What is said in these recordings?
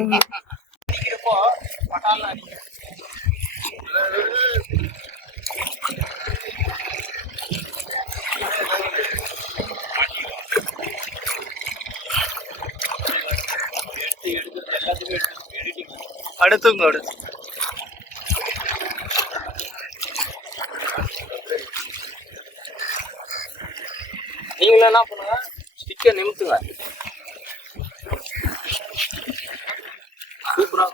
அடிக்கிறப்போ பட்டால அடிக்கிறேன். அடுத்துங்க அடுத்து நீங்களும் என்ன பண்ணுங்க, ஸ்டிக்கை நிமித்துங்க. சூப்பரா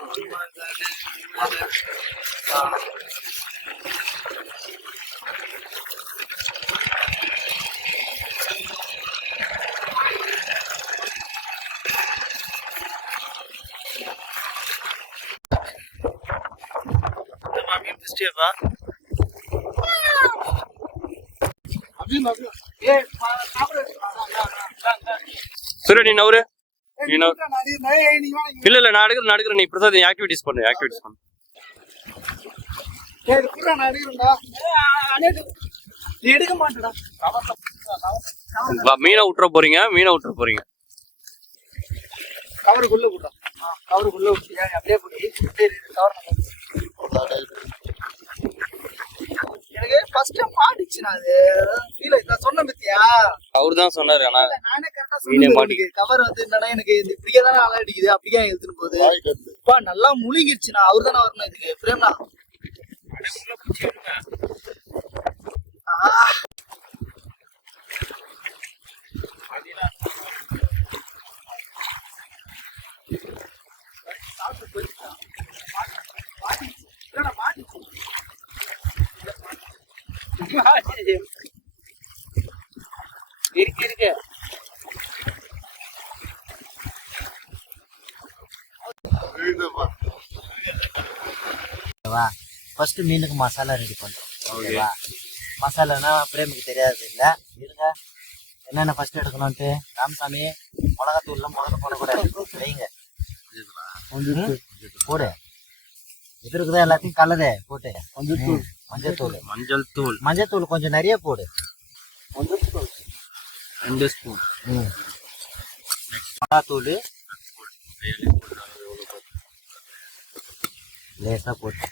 சூரிய நீ நவரு, நீ நவரு. இல்ல இல்ல நான் எடுக்கிறேன். நீ பிரசாத் ஆக்டிவிட்டிஸ் பண்ணு. எடுக்க மாட்டேடா. மீனை விட்டுற போறீங்க. கவருக்குள்ள விட்டோம். கவருக்குள்ள விட்டு அப்படியே எனக்கு ஃபர்ஸ்ட் மாட்டிச்சுனா அது ஃபீல் இத சொன்ன பத்தியா? அவர்தான் சொன்னாரு. ஆனா நானே கரெக்ட்டா சொன்னேன். கவர் வந்து என்னடா எனக்கு இந்த இப்படியே தான் அலை அடிக்குது, அப்படியே எடுத்துட்டு போகுது. அப்பா நல்லா முழுகிடுச்சுனா அவர்தானே வரணும் இதுக்கு. பிரேம்னா இருக்கு ஃபர்ஸ்ட் மீனுக்கு மசாலா ரெடி பண்ணுறோம். ஓகேவா? மசாலானா பிரேமுக்கு தெரியாது இல்லை. இருங்க, என்னென்ன ஃபர்ஸ்ட் எடுக்கணும்ட்டு ராமசாமி. மிளகாத்தூள்லாம் மிளகா போடக்கூடாது, வைங்க. போடு, இது இருக்குதா எல்லாத்தையும் கலரு போட்டு. மஞ்சள் தூள் கொஞ்சம் நிறைய போடு. 2 ஸ்பூன். மிளகாத்தூள் லேசாக போட்டு.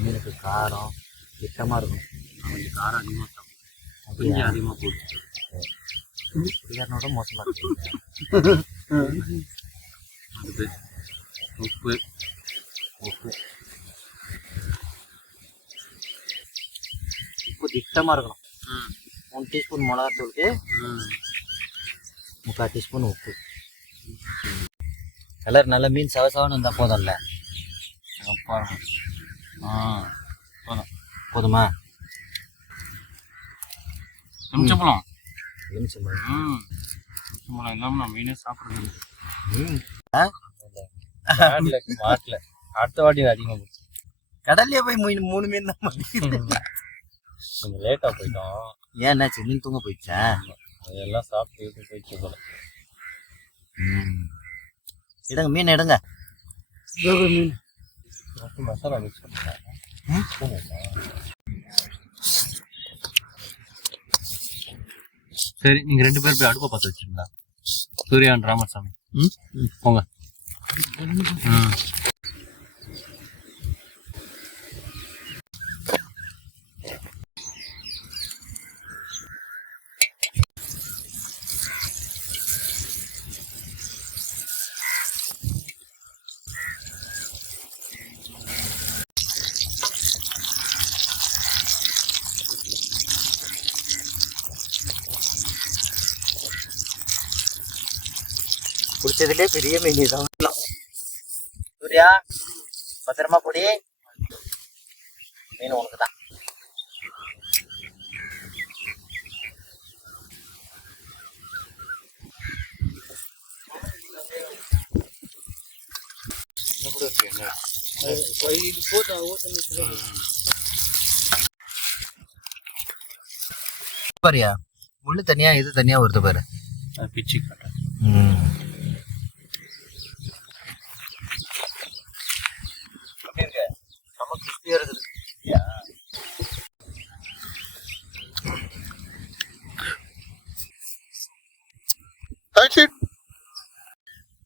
மீனுக்கு காரம் திட்டமாக இருக்கும். கொஞ்சம் காரம் அதிகமாக போட்டு. பிரியாணோட மோசமாக இருக்கு. அடுத்து உப்பு திட்டமாக இருக்கணும். 3 டீஸ்பூன் மிளகாத்தூளுக்கு 3/4 டீஸ்பூன் உப்பு. கலர் நல்லா மீன் சவசவன்னு இருந்தால் போதும்ல. போதுமா? எலுமிச்சம்பழம் எலுமிச்சம்பழம் இல்லாமல் நான் மீனே சாப்பிட்றது மாட்டில். அடுத்த வாட்டி அதிகமாக போச்சு. கடல்லையே போய் 3 மீன் தான் கொஞ்சம் லேட்டாக போயிட்டோம். ஏன் என்னாச்சு? மீன் தூங்க போயிடுச்சா? அதெல்லாம் சாப்பிட்டு போயிடுச்சு போல. எடுங்க மீன் எடுங்க. மீன் மசாலா மிக்ஸ் பண்ணிட்டாங்க. சரி, நீங்க 2 பேர் போய் அடுப்பை பார்த்து வச்சிருந்தா சூர்யான் ராமசாமி போங்க. பிடிச்சதுலே பெரிய மீன் தான். சூர்யா பத்திரமா பொடி. மீன் உனக்கு தான். பாரியா, முள்ளு தனியா இது தனியா வருது பாரு. பிச்சு காட்ட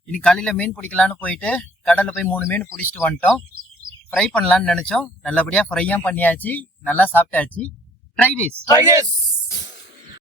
இனி காலையில மீன் பிடிக்கலான்னு போயிட்டு கடல்ல போய் 3 மீன் பிடிச்சிட்டு வந்துட்டோம். ஃப்ரை பண்ணலாம்னு நினைச்சோம். நல்லபடியா ஃப்ரையும் பண்ணியாச்சு, நல்லா சாப்பிட்டாச்சு. Try this.